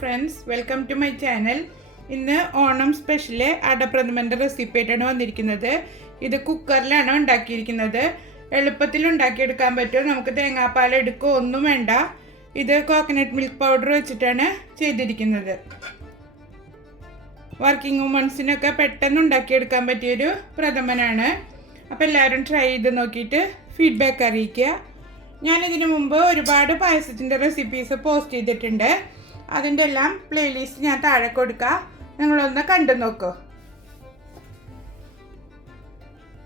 Friends welcome to my channel ഇന്ന് Onam special അടപ്രഥമന്റെ recipe ആയിട്ടാണ് വന്നിരിക്കുന്നത്. ഇത് കുക്കറിലാണ് ഉണ്ടാക്കിയിരിക്കുന്നത്. എളുപ്പത്തിൽ ഉണ്ടാക്കിയെടുക്കാൻ പറ്റും. നമുക്ക് തേങ്ങാപ്പാൽ എടുക്കുക ഒന്നും വേണ്ട. ഇത് കോക്കനട്ട് മിൽക്ക് പൗഡർ വെച്ചിട്ടാണ് ചെയ്തിരിക്കുന്നത്. വർക്കിംഗ് വുമൺസിനൊക്കെ പെട്ടെന്ന് ഉണ്ടാക്കിയെടുക്കാൻ പറ്റിയൊരു പ്രഥമനാണ്. അപ്പോൾ എല്ലാവരും ട്രൈ ചെയ്ത് നോക്കിയിട്ട് ഫീഡ്ബാക്ക് അറിയിക്കുക. ഞാനിതിനു മുമ്പ് ഒരുപാട് പായസത്തിന്റെ റെസിപ്പീസ് പോസ്റ്റ് ചെയ്തിട്ടുണ്ട്. അതിന്റെ എല്ലാം പ്ലേലിസ്റ്റ് ഞാൻ താഴെ കൊടുക്കുക നിങ്ങളൊന്ന് കണ്ടു നോക്കൂ.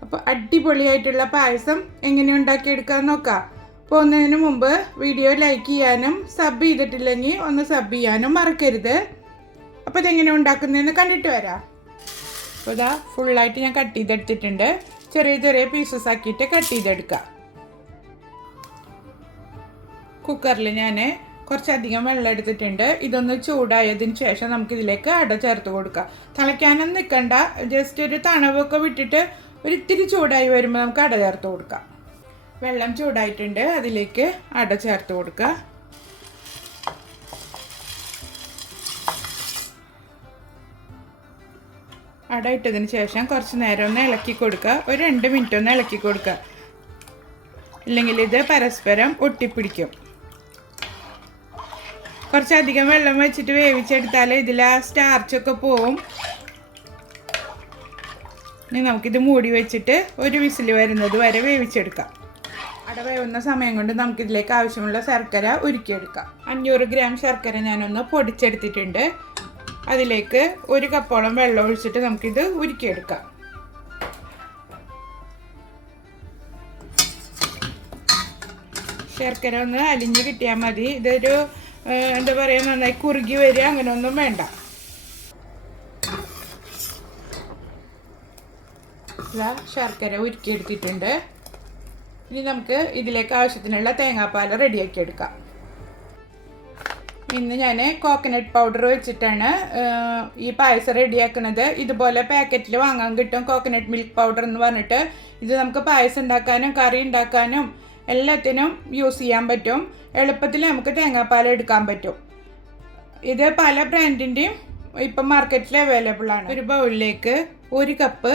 അപ്പോൾ അടിപൊളിയായിട്ടുള്ള പായസം എങ്ങനെ ഉണ്ടാക്കിയെടുക്കാമെന്ന് നോക്കാം. പോകുന്നതിന് മുമ്പ് വീഡിയോ ലൈക്ക് ചെയ്യാനും സബ് ചെയ്തിട്ടില്ലെങ്കിൽ ഒന്ന് സബ് ചെയ്യാനും മറക്കരുത്. അപ്പോൾ ഇതെങ്ങനെ ഉണ്ടാക്കുന്നതെന്ന് കണ്ടിട്ട് വരാം. അപ്പോൾ ഇതാ ഫുള്ളായിട്ട് ഞാൻ കട്ട് ചെയ്തെടുത്തിട്ടുണ്ട്. ചെറിയ ചെറിയ പീസസ് ആക്കിയിട്ട് കട്ട് ചെയ്തെടുക്കാം. കുക്കറിൽ ഞാൻ കുറച്ചധികം വെള്ളം എടുത്തിട്ടുണ്ട്. ഇതൊന്ന് ചൂടായതിന് ശേഷം നമുക്ക് ഇതിലേക്ക് അട ചേർത്ത് കൊടുക്കാം. തിളയ്ക്കാനൊന്നും നിൽക്കണ്ട ജസ്റ്റ് ഒരു തണവൊക്കെ വിട്ടിട്ട് ഒരു ഇത്തിരി ചൂടായി വരുമ്പോൾ നമുക്ക് അട ചേർത്ത് കൊടുക്കാം. വെള്ളം ചൂടായിട്ടുണ്ട്. അതിലേക്ക് അട ചേർത്ത് കൊടുക്കുക. അട ഇട്ടതിന് ശേഷം കുറച്ച് നേരം ഒന്ന് ഇളക്കി കൊടുക്കുക. ഒരു രണ്ട് മിനിറ്റ് ഒന്ന് ഇളക്കി കൊടുക്കുക. ഇല്ലെങ്കിൽ ഇത് പരസ്പരം ഒട്ടിപ്പിടിക്കും. കുറച്ചധികം വെള്ളം വെച്ചിട്ട് വേവിച്ചെടുത്താൽ ഇതിൽ ആ സ്റ്റാർച്ചൊക്കെ പോവും. ഇനി നമുക്കിത് മൂടി വെച്ചിട്ട് ഒരു വിസിൽ വരുന്നത് വരെ വേവിച്ചെടുക്കാം. അട വേവുന്ന സമയം കൊണ്ട് നമുക്കിതിലേക്ക് ആവശ്യമുള്ള ശർക്കര ഉരുക്കിയെടുക്കാം. അഞ്ഞൂറ് ഗ്രാം ശർക്കര ഞാനൊന്ന് പൊടിച്ചെടുത്തിട്ടുണ്ട്. അതിലേക്ക് ഒരു കപ്പോളം വെള്ളം ഒഴിച്ചിട്ട് നമുക്കിത് ഉരുക്കിയെടുക്കാം. ശർക്കര ഒന്ന് അലിഞ്ഞ് കിട്ടിയാൽ മതി. ഇതൊരു എന്താ പറയുക നന്നായി കുറുകി വരിക അങ്ങനെയൊന്നും വേണ്ട. ശർക്കര ഉരുക്കിയെടുത്തിട്ടുണ്ട്. ഇനി നമുക്ക് ഇതിലേക്ക് ആവശ്യത്തിനുള്ള തേങ്ങാപ്പാൽ റെഡിയാക്കി എടുക്കാം. ഇന്ന് ഞാൻ കോക്കനട്ട് പൗഡർ വെച്ചിട്ടാണ് ഈ പായസം റെഡിയാക്കുന്നത്. ഇതുപോലെ പാക്കറ്റിൽ വാങ്ങാൻ കിട്ടും കോക്കനട്ട് മിൽക്ക് പൗഡർ എന്ന് പറഞ്ഞിട്ട്. ഇത് നമുക്ക് പായസം ഉണ്ടാക്കാനും കറി ഉണ്ടാക്കാനും എല്ലാത്തിനും യൂസ് ചെയ്യാൻ പറ്റും. എളുപ്പത്തിൽ നമുക്ക് തേങ്ങാപ്പാൽ എടുക്കാൻ പറ്റും. ഇത് പല ബ്രാൻഡിന്റെയും ഇപ്പം മാർക്കറ്റിൽ അവൈലബിൾ ആണ്. ഒരു ബൗളിലേക്ക് ഒരു കപ്പ്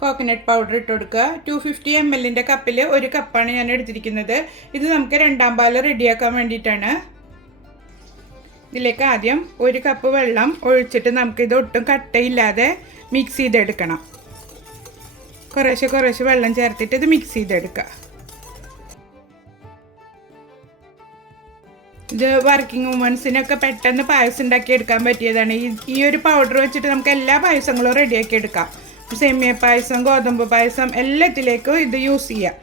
കോക്കനട്ട് പൗഡർ ഇട്ട് കൊടുക്കുക. ടു ഫിഫ്റ്റി എം എല്ലിന്റെ കപ്പിൽ ഒരു കപ്പാണ് ഞാൻ എടുത്തിരിക്കുന്നത്. ഇത് നമുക്ക് രണ്ടാം പാൽ റെഡിയാക്കാൻ വേണ്ടിയിട്ടാണ്. ഇതിലേക്ക് ആദ്യം ഒരു കപ്പ് വെള്ളം ഒഴിച്ചിട്ട് നമുക്കിത് ഒട്ടും കട്ടയില്ലാതെ മിക്സ് ചെയ്തെടുക്കണം. കുറേശ്ശെ കുറേശ്ശെ വെള്ളം ചേർത്തിട്ട് ഇത് മിക്സ് ചെയ്തെടുക്കുക. ഇത് വർക്കിംഗ് വുമൻസിനൊക്കെ പെട്ടെന്ന് പായസം ഉണ്ടാക്കി എടുക്കാൻ പറ്റിയതാണ്. ഈ ഒരു പൗഡർ വെച്ചിട്ട് നമുക്ക് എല്ലാ പായസങ്ങളും റെഡിയാക്കി എടുക്കാം. സേമിയ പായസം ഗോതമ്പ് പായസം എല്ലാത്തിലേക്കും ഇത് യൂസ് ചെയ്യാം.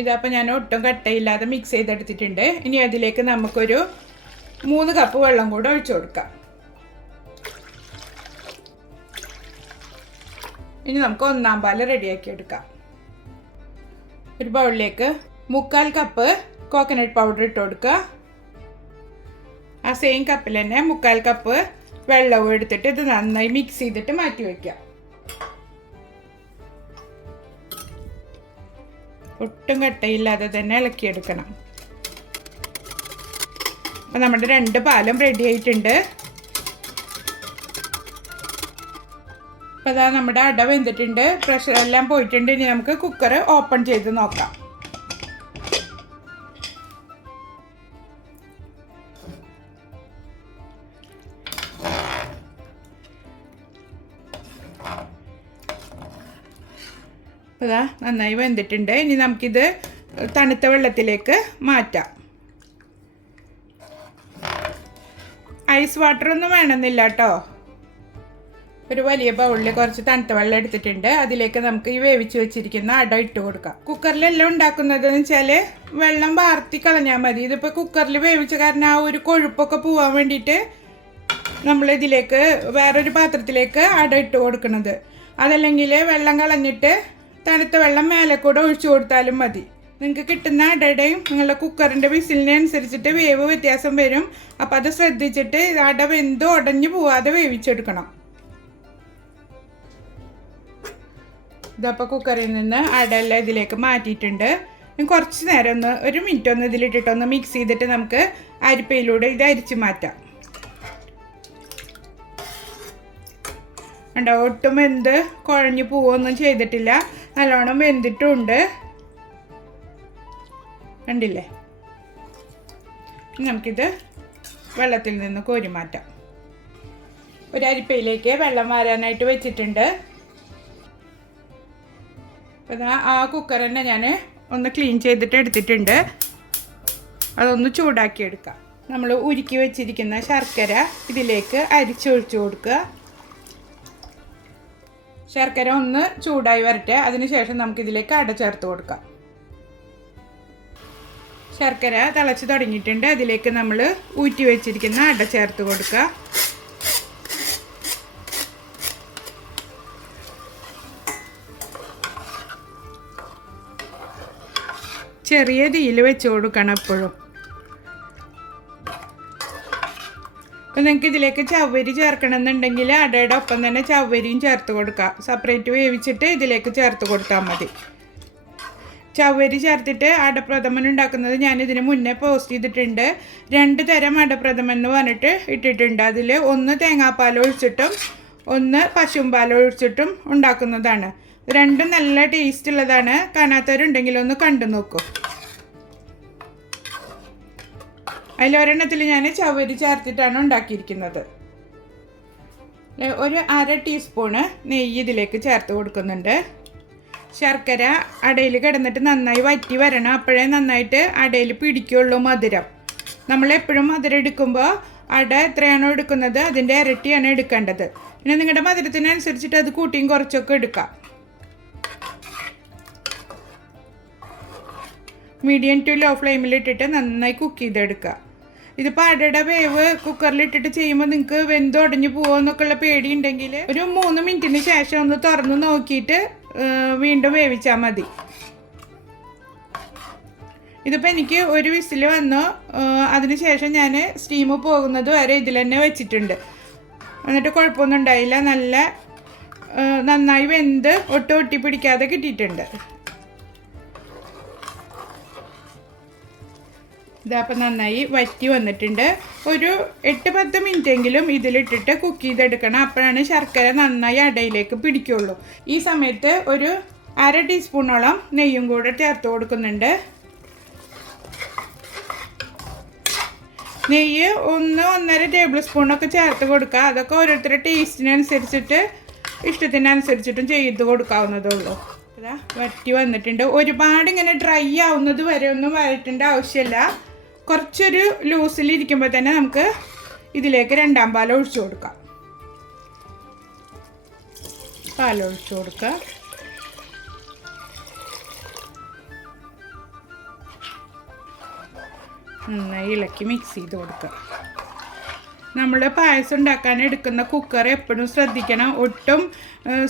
ഇതപ്പോൾ ഞാൻ ഒട്ടും കട്ടയില്ലാതെ മിക്സ് ചെയ്തെടുത്തിട്ടുണ്ട്. ഇനി അതിലേക്ക് നമുക്കൊരു മൂന്ന് കപ്പ് വെള്ളം കൂടെ ഒഴിച്ചു കൊടുക്കാം. ഇനി നമുക്ക് ഒന്നാം പാൽ റെഡിയാക്കി എടുക്കാം. ഒരു ബൗളിലേക്ക് മുക്കാൽ കപ്പ് കോക്കനട്ട് പൗഡർ ഇട്ട് കൊടുക്കുക ആ സെയിം കപ്പിൽ തന്നെ മുക്കാൽ കപ്പ് വെള്ളവും എടുത്തിട്ട് ഇത് നന്നായി മിക്സ് ചെയ്തിട്ട് മാറ്റി വെക്കുക. ഒട്ടും കട്ടയില്ലാതെ തന്നെ ഇളക്കിയെടുക്കണം. അപ്പം നമ്മുടെ രണ്ട് പാലും റെഡി ആയിട്ടുണ്ട്. അപ്പോൾ അതാ നമ്മുടെ അട വെന്തിട്ടുണ്ട്. പ്രഷർ എല്ലാം പോയിട്ടുണ്ട്. ഇനി നമുക്ക് കുക്കർ ഓപ്പൺ ചെയ്ത് നോക്കാം. അപ്പോൾ ഇതാ നന്നായി വെന്തിട്ടുണ്ട്. ഇനി നമുക്കിത് തണുത്ത വെള്ളത്തിലേക്ക് മാറ്റാം. ഐസ് വാട്ടർ ഒന്നും വേണമെന്നില്ല കേട്ടോ. ഒരു വലിയ ബൗളിൽ കുറച്ച് തണുത്ത വെള്ളം എടുത്തിട്ടുണ്ട്. അതിലേക്ക് നമുക്ക് ഈ വേവിച്ച് വെച്ചിരിക്കുന്ന അട ഇട്ട് കൊടുക്കാം. കുക്കറിലെല്ലാം ഉണ്ടാക്കുന്നത് എന്ന് വെച്ചാൽ വെള്ളം വാർത്തി കളഞ്ഞാൽ മതി. ഇതിപ്പോൾ കുക്കറിൽ വേവിച്ച കാരണം ആ ഒരു കൊഴുപ്പൊക്കെ പോവാൻ വേണ്ടിയിട്ട് നമ്മൾ ഇതിലേക്ക് വേറൊരു പാത്രത്തിലേക്ക് അട ഇട്ട് കൊടുക്കുന്നത് അതല്ലെങ്കിൽ വെള്ളം കളഞ്ഞിട്ട് തണുത്ത വെള്ളം മേലെ കൂടെ ഒഴിച്ചു കൊടുത്താലും മതി. നിങ്ങൾക്ക് കിട്ടുന്ന അടയുടെയും നിങ്ങളുടെ കുക്കറിന്റെ വിസിലിനെ അനുസരിച്ചിട്ട് വേവ് വ്യത്യാസം വരും. അപ്പോൾ അത് ശ്രദ്ധിച്ചിട്ട് അട വെന്ത് ഉടഞ്ഞു പോവാതെ വേവിച്ചെടുക്കണം. ഇതപ്പോൾ കുക്കറിൽ നിന്ന് അടയെല്ലാം ഇതിലേക്ക് മാറ്റിയിട്ടുണ്ട്. കുറച്ച് നേരം ഒന്ന് ഒരു മിനിറ്റ് ഒന്ന് ഇതിലിട്ടിട്ട് ഒന്ന് മിക്സ് ചെയ്തിട്ട് നമുക്ക് അരിപ്പയിലൂടെ ഇത് അരിച്ച് മാറ്റാം. ഉണ്ടോ ഒട്ടും വെന്ത് കുഴഞ്ഞു പോവൊന്നും ചെയ്തിട്ടില്ല. നല്ലോണം വെന്തിട്ടുണ്ട്. കണ്ടില്ലേ? നമുക്കിത് വെള്ളത്തിൽ നിന്ന് കോരി മാറ്റാം. ഒരു അരിപ്പയിലേക്ക് വെള്ളം വാരാനായിട്ട് വെച്ചിട്ടുണ്ട്. അപ്പോൾ ദാ ആ കുക്കർ തന്നെ ഞാൻ ഒന്ന് ക്ലീൻ ചെയ്തിട്ട് എടുത്തിട്ടുണ്ട്. അതൊന്ന് ചൂടാക്കി എടുക്കാം. നമ്മൾ ഉരുക്കി വെച്ചിരിക്കുന്ന ശർക്കര ഇതിലേക്ക് അരിച്ചൊഴിച്ചു കൊടുക്കുക. ശർക്കര ഒന്ന് ചൂടായി വരട്ടെ. അതിനുശേഷം നമുക്കിതിലേക്ക് അട ചേർത്ത് കൊടുക്കാം. ശർക്കര തിളച്ച് തുടങ്ങിയിട്ടുണ്ട്. അതിലേക്ക് നമ്മൾ ഊറ്റി വെച്ചിരിക്കുന്ന അട ചേർത്ത് കൊടുക്കുക. ചെറിയ തീയിൽ വെച്ച് കൊടുക്കണം എപ്പോഴും. അപ്പം നിങ്ങൾക്ക് ഇതിലേക്ക് ചവ്വരി ചേർക്കണം എന്നുണ്ടെങ്കിൽ അടയുടെ ഒപ്പം തന്നെ ചവ്വരിയും ചേർത്ത് കൊടുക്കാം സെപ്പറേറ്റ് വേവിച്ചിട്ട് ഇതിലേക്ക് ചേർത്ത് കൊടുത്താൽ മതി. ചവ്വരി ചേർത്തിട്ട് അടപ്രഥമൻ ഉണ്ടാക്കുന്നത് ഞാൻ ഇതിന് മുന്നേ പോസ്റ്റ് ചെയ്തിട്ടുണ്ട്. രണ്ട് തരം അടപ്രഥമൻ എന്ന് പറഞ്ഞിട്ട് ഇട്ടിട്ടുണ്ട്. അതിൽ ഒന്ന് തേങ്ങാപ്പാൽ ഒഴിച്ചിട്ടും ഒന്ന് പശുമ്പാൽ ഒഴിച്ചിട്ടും ഉണ്ടാക്കുന്നതാണ്. രണ്ടും നല്ല ടേസ്റ്റ് ഉള്ളതാണ്. കാണാത്തവരുണ്ടെങ്കിൽ ഒന്ന് കണ്ടു നോക്കൂ. അതിലൊരെണ്ണത്തിൽ ഞാൻ ചവരി ചേർത്തിട്ടാണ് ഉണ്ടാക്കിയിരിക്കുന്നത്. ഒരു അര ടീസ്പൂണ് നെയ്യ് ഇതിലേക്ക് ചേർത്ത് കൊടുക്കുന്നുണ്ട്. ശർക്കര അടയിൽ കിടന്നിട്ട് നന്നായി വറ്റി വരണം. അപ്പോഴേ നന്നായിട്ട് അടയിൽ പിടിക്കുള്ളൂ മധുരം. നമ്മളെപ്പോഴും മധുരം എടുക്കുമ്പോൾ അട എത്രയാണോ എടുക്കുന്നത് അതിന്റെ ഇരട്ടിയാണ് എടുക്കേണ്ടത്. പിന്നെ നിങ്ങളുടെ മധുരത്തിനനുസരിച്ചിട്ട് അത് കൂട്ടിയും കുറച്ചൊക്കെ എടുക്കാം. മീഡിയം ടു ലോ ഫ്ലെയിമിൽ ഇട്ടിട്ട് നന്നായി കുക്ക് ചെയ്തെടുക്കുക. ഇതിപ്പോൾ അടയുടെ വേവ് കുക്കറിലിട്ടിട്ട് ചെയ്യുമ്പോൾ നിങ്ങൾക്ക് വെന്ത് ഉടഞ്ഞു പോകുമെന്നൊക്കെയുള്ള പേടിയുണ്ടെങ്കിൽ ഒരു മൂന്ന് മിനിറ്റിന് ശേഷം ഒന്ന് തുറന്ന് നോക്കിയിട്ട് വീണ്ടും വേവിച്ചാൽ മതി. ഇതിപ്പോൾ എനിക്ക് ഒരു വിസിൽ വന്നു. അതിനുശേഷം ഞാൻ സ്റ്റീം പോകുന്നത് വരെ ഇതിൽ തന്നെ വെച്ചിട്ടുണ്ട്. എന്നിട്ട് കുഴപ്പമൊന്നും ഉണ്ടായില്ല. നല്ല നന്നായി വെന്ത് ഒട്ടും ഒട്ടി പിടിക്കാതെ കിട്ടിയിട്ടുണ്ട്. ഇതപ്പം നന്നായി വറ്റി വന്നിട്ടുണ്ട്. ഒരു എട്ട് പത്ത് മിനിറ്റ് എങ്കിലും ഇതിലിട്ടിട്ട് കുക്ക് ചെയ്തെടുക്കണം. അപ്പോഴാണ് ശർക്കര നന്നായി അടയിലേക്ക് പിടിക്കുള്ളൂ. ഈ സമയത്ത് ഒരു അര ടീസ്പൂണോളം നെയ്യും കൂടെ ചേർത്ത് കൊടുക്കുന്നുണ്ട്. നെയ്യ് ഒന്ന് ഒന്നര ടേബിൾ സ്പൂണൊക്കെ ചേർത്ത് കൊടുക്കുക. അതൊക്കെ ഓരോരുത്തരുടെ ടേസ്റ്റിനനുസരിച്ചിട്ട് ഇഷ്ടത്തിനനുസരിച്ചിട്ടും ചെയ്ത് കൊടുക്കാവുന്നതേ ഉള്ളൂ. വറ്റി വന്നിട്ടുണ്ട്. ഒരുപാട് ഇങ്ങനെ ഡ്രൈ ആവുന്നത് വരെ ഒന്നും വരട്ടേണ്ട ആവശ്യമില്ല. കുറച്ചൊരു ലൂസിലിരിക്കുമ്പോൾ തന്നെ നമുക്ക് ഇതിലേക്ക് രണ്ടാം പാൽ ഒഴിച്ചു കൊടുക്കാം. പാലൊഴിച്ചു കൊടുക്കുക നന്നായി ഇളക്കി മിക്സ് ചെയ്ത് കൊടുക്കുക നമ്മൾ പായസം ഉണ്ടാക്കാൻ എടുക്കുന്ന കുക്കർ എപ്പോഴും ശ്രദ്ധിക്കണം. ഒട്ടും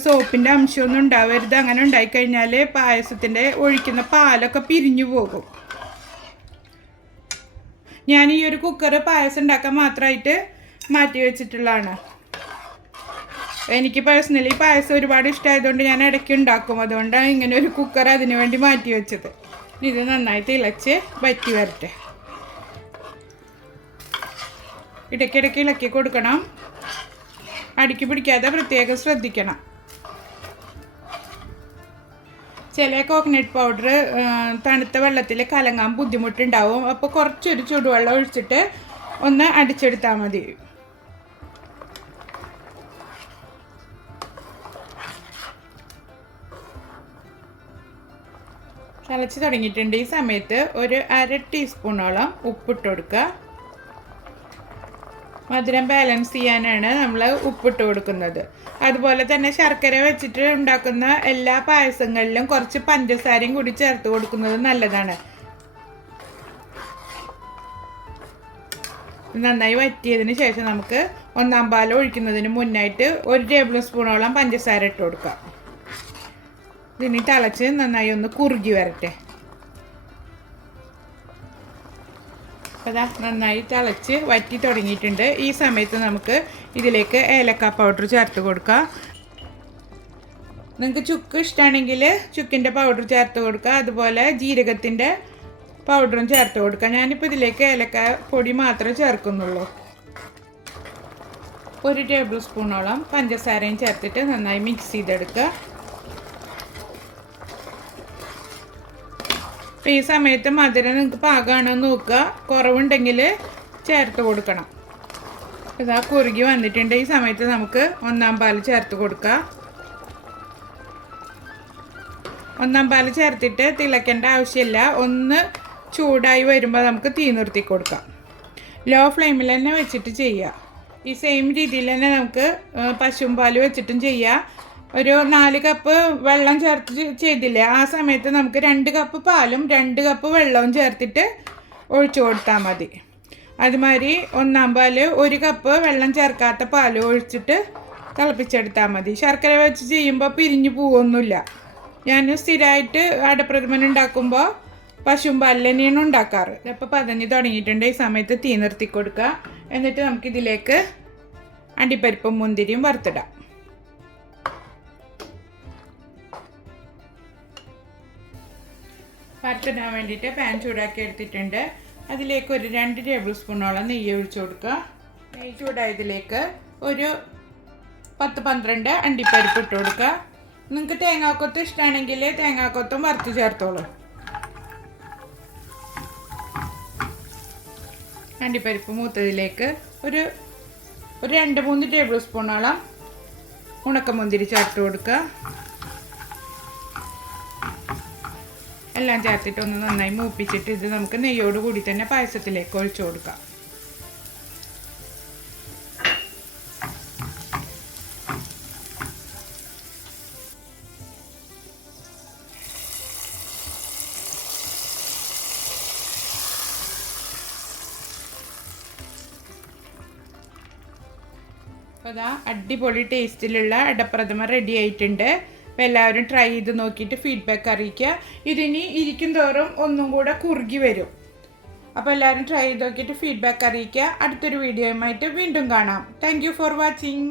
സോപ്പിന്റെ അംശമൊന്നും ഉണ്ടാവരുത്. അങ്ങനെ ഉണ്ടായിക്കഴിഞ്ഞാൽ പായസത്തിന്റെ ഒഴിക്കുന്ന പാലൊക്കെ പിരിഞ്ഞു പോകും. ഞാൻ ഈ ഒരു കുക്കർ പായസം ഉണ്ടാക്കാൻ മാത്രമായിട്ട് മാറ്റി വെച്ചിട്ടുള്ളതാണ്. എനിക്ക് പേഴ്സണലി പായസം ഒരുപാട് ഇഷ്ടമായതുകൊണ്ട് ഞാൻ ഇടയ്ക്ക് ഉണ്ടാക്കും. അതുകൊണ്ടാണ് ഇങ്ങനെ ഒരു കുക്കർ അതിനു വേണ്ടി മാറ്റി വെച്ചത്. ഇത് നന്നായി തിളച്ച് വറ്റി വരട്ടെ. ഇടയ്ക്കിടയ്ക്ക് ഇളക്കി കൊടുക്കണം. അടിക്ക് പിടിക്കാതെ പ്രത്യേകം ശ്രദ്ധിക്കണം. ചില കോക്കനട്ട് പൗഡർ തണുത്ത വെള്ളത്തിൽ കലങ്ങാൻ ബുദ്ധിമുട്ടുണ്ടാവും. അപ്പോൾ കുറച്ചൊരു ചൂടുവെള്ളം ഒഴിച്ചിട്ട് ഒന്ന് അടിച്ചെടുത്താൽ മതി. തിളച്ച് തുടങ്ങിയിട്ടുണ്ട് ഈ സമയത്ത് ഒരു അര ടീസ്പൂണോളം ഉപ്പിട്ട് കൊടുക്കുക. മധുരം ബാലൻസ് ചെയ്യാനാണ് നമ്മൾ ഉപ്പിട്ട് കൊടുക്കുന്നത്. അതുപോലെ തന്നെ ശർക്കര വെച്ചിട്ട് ഉണ്ടാക്കുന്ന എല്ലാ പായസങ്ങളിലും കുറച്ച് പഞ്ചസാരയും കൂടി ചേർത്ത് കൊടുക്കുന്നത് നല്ലതാണ്. നന്നായി വറ്റിയതിന് ശേഷം നമുക്ക് ഒന്നാം പാൽ ഒഴിക്കുന്നതിന് മുന്നായിട്ട് ഒരു ടേബിൾ സ്പൂണോളം പഞ്ചസാര ഇട്ട് കൊടുക്കാം. ഇതിന് തിളച്ച് നന്നായി ഒന്ന് കുറുകി വരട്ടെ. അതാ നന്നായി തിളച്ച് വറ്റി തുടങ്ങിയിട്ടുണ്ട്. ഈ സമയത്ത് നമുക്ക് ഇതിലേക്ക് ഏലക്ക പൗഡർ ചേർത്ത് കൊടുക്കാം. നിങ്ങൾക്ക് ചുക്ക് ഇഷ്ടമാണെങ്കിൽ ചുക്കിന്റെ പൗഡർ ചേർത്ത് കൊടുക്കുക അതുപോലെ ജീരകത്തിന്റെ പൗഡറും ചേർത്ത് കൊടുക്കുക ഞാനിപ്പോൾ ഇതിലേക്ക് ഏലക്ക പൊടി മാത്രമേ ചേർക്കുന്നുള്ളൂ. ഒരു ടേബിൾ സ്പൂണോളം പഞ്ചസാരയും ചേർത്തിട്ട് നന്നായി മിക്സ് ചെയ്തെടുക്കുക അപ്പോൾ ഈ സമയത്ത് മധുരം നിങ്ങൾക്ക് പാകമാണോ എന്ന് നോക്കുക. കുറവുണ്ടെങ്കിൽ ചേർത്ത് കൊടുക്കണം. ഇതാ കുറുകി വന്നിട്ടുണ്ട്. ഈ സമയത്ത് നമുക്ക് ഒന്നാം പാൽ ചേർത്ത് കൊടുക്കുക ഒന്നാം പാൽ ചേർത്തിട്ട് തിളക്കേണ്ട ആവശ്യമില്ല. ഒന്ന് ചൂടായി വരുമ്പോൾ നമുക്ക് തീ നിർത്തി കൊടുക്കാം. ലോ ഫ്ലെയിമിൽ തന്നെ വെച്ചിട്ട് ചെയ്യുക. ഈ സെയിം രീതിയിൽ തന്നെ നമുക്ക് പശുവും പാൽ വെച്ചിട്ടും ചെയ്യാം ഒരു നാല് കപ്പ് വെള്ളം ചേർത്ത് ചെയ്തില്ലേ? ആ സമയത്ത് നമുക്ക് രണ്ട് കപ്പ് പാലും രണ്ട് കപ്പ് വെള്ളവും ചേർത്തിട്ട് ഒഴിച്ചു കൊടുത്താൽ മതി. അതുമാതിരി ഒന്നാം പാൽ ഒരു കപ്പ് വെള്ളം ചേർക്കാത്ത പാൽ ഒഴിച്ചിട്ട് തിളപ്പിച്ചെടുത്താൽ മതി. ശർക്കര വെച്ച് ചെയ്യുമ്പോൾ പിരിഞ്ഞു പോവൊന്നുമില്ല. ഞാൻ സ്ഥിരമായിട്ട് അടപ്രഥമൻ ഉണ്ടാക്കുമ്പോൾ പശുവും പാലിൽ തന്നെയാണ് ഉണ്ടാക്കാറ്. ഇപ്പോൾ പതഞ്ഞ് തുടങ്ങിയിട്ടുണ്ട്. ഈ സമയത്ത് തീ നിർത്തി കൊടുക്കുക. എന്നിട്ട് നമുക്കിതിലേക്ക് അണ്ടിപ്പരിപ്പും മുന്തിരിയും വറുത്തിടാം. വറുത്തിടാൻ വേണ്ടിയിട്ട് പാൻ ചൂടാക്കി എടുത്തിട്ടുണ്ട്. അതിലേക്ക് ഒരു രണ്ട് ടേബിൾ സ്പൂണോളം നെയ്യ് ഒഴിച്ചു കൊടുക്കുക. നെയ്യ് ചൂടായതിലേക്ക് ഒരു പത്ത് പന്ത്രണ്ട് അണ്ടിപ്പരിപ്പ് ഇട്ട് കൊടുക്കുക. നിങ്ങൾക്ക് തേങ്ങാക്കൊത്ത് ഇഷ്ടമാണെങ്കിൽ തേങ്ങാക്കൊത്തും വറുത്ത് ചേർത്തോളൂ. അണ്ടിപ്പരിപ്പ് മൂത്തതിലേക്ക് ഒരു ഒരു രണ്ട് മൂന്ന് ടേബിൾ സ്പൂണോളം ഉണക്കമുന്തിരി ചേർത്ത് കൊടുക്കുക. എല്ലാം ചേർത്തിട്ട് ഒന്ന് നന്നായി മൂപ്പിച്ചിട്ട് ഇത് നമുക്ക് നെയ്യോട് കൂടി തന്നെ പായസത്തിലേക്ക് ഒഴിച്ചു കൊടുക്കാം. അപ്പോൾ അതാ അടിപൊളി ടേസ്റ്റിലുള്ള അടപ്രഥമ റെഡി ആയിട്ടുണ്ട്. എല്ലാവരും ട്രൈ ചെയ്ത് നോക്കിയിട്ട് ഫീഡ്ബാക്ക് അറിയിക്കുക. ഇതിനി ഇരിക്കും തോറും ഒന്നും കൂടെ കുറുകി വരും. അപ്പോൾ എല്ലാവരും ട്രൈ ചെയ്ത് നോക്കിയിട്ട് ഫീഡ്ബാക്ക് അറിയിക്കുക. അടുത്തൊരു വീഡിയോയുമായിട്ട് വീണ്ടും കാണാം. Thank for watching